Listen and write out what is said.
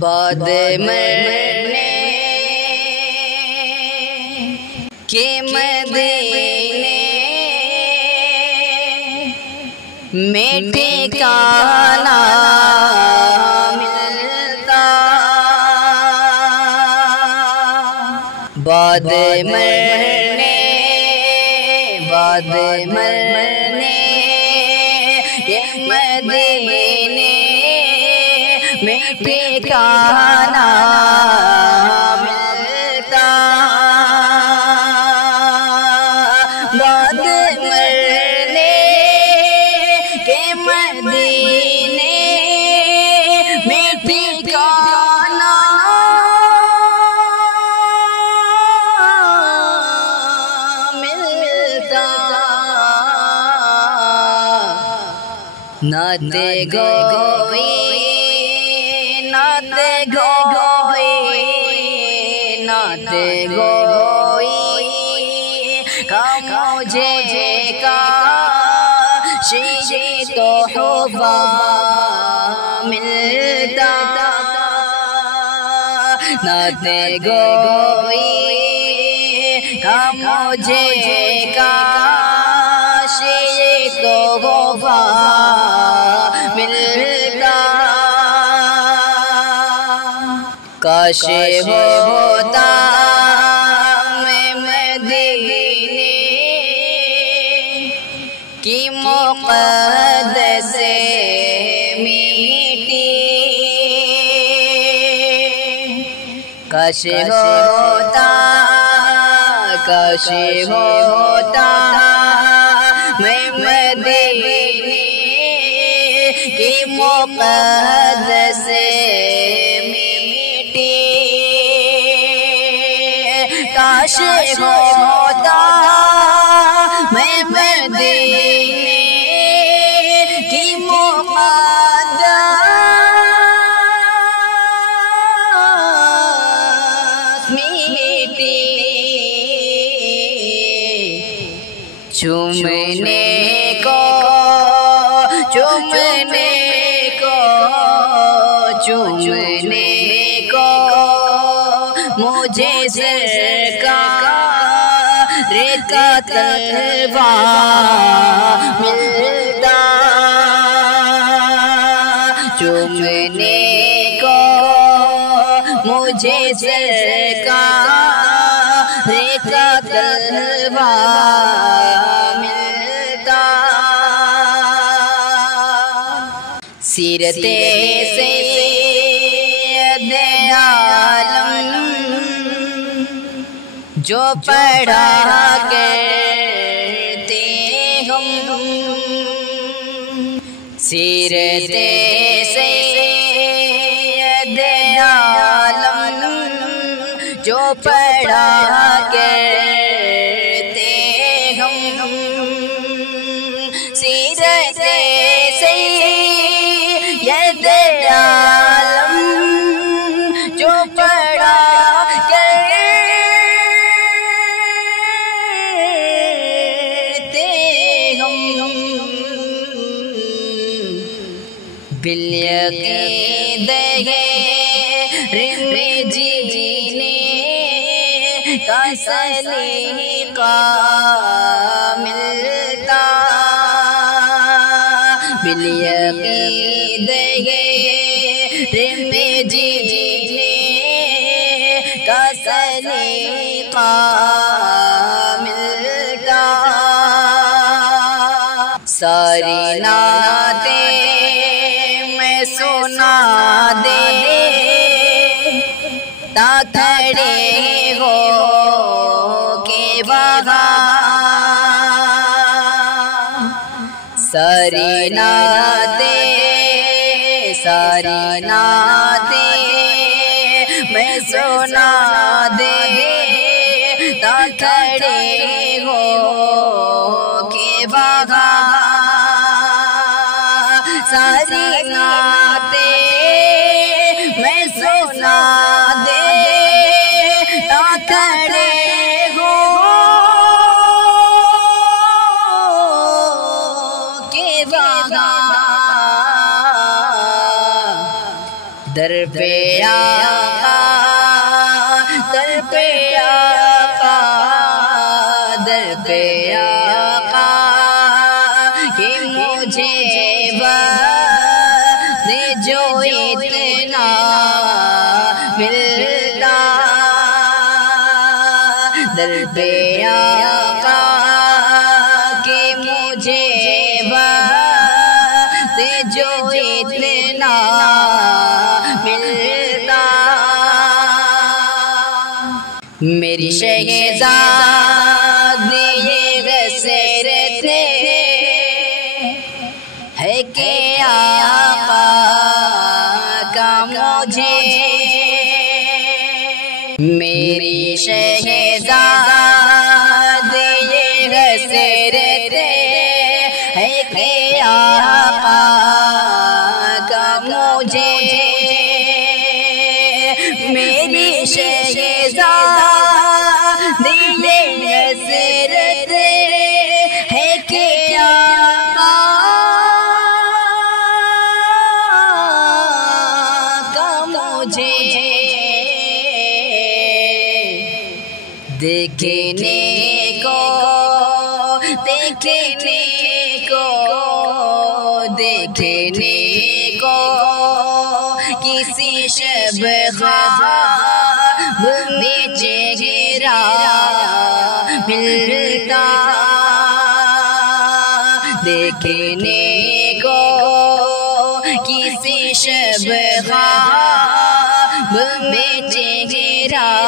بعد مرنے کے مدینے میں ٹھکانہ ملتا، بعد مرنے کے مدینے میں ٹھکانہ ملتا، بعد مرنے کے مدینے میں ٹھکانہ ملتا، نعت گوئی کا مجھے کاش یہ تحفہ ملتا، نعت گوئی کا مجھے کاش یہ تحفہ ملتا، کاش ہوتا میں مدینے کی مقدس مٹی، کاش ہوتا میں مدینے کی مقدس کاش ہوتا میں مدینے کی مقدس مٹی، چومنے کو مجھے سرکار کا تحفہ ملتا، چومنے کو مجھے سرکار کا تحفہ ملتا، سیرت سید عالم جو پڑھا کرتے ہم، سیرت سید عالم جو پڑھا کرتے ہم، سیرت سید عالم جو پڑھا بالیقین میں جینے کا سلیقہ ملتا، بالیقین میں جینے کا سلیقہ ملتا، ساری نعتیں سنا دے تا کھڑے ہو کے وہاں، ساری نعتیں میں سنا دے تا کھڑے ہو کے وہاں، ساری نعتیں میں سنا دے تا کھڑے ہو کے وہاں، در پہ نہ ملتا میری شہزادی یہ غسرتے ہے کہ آقا کا مجھے میری شہزادی یہ غسرتے ہے کہ آقا کا مجھے میری شہزادی یہ غسرتے ہے کہ آقا کا مجھے دیکھنے کو کسی شب خواب میں چہرہ ملتا دیکھنے کو کسی شب خواب میں چہرہ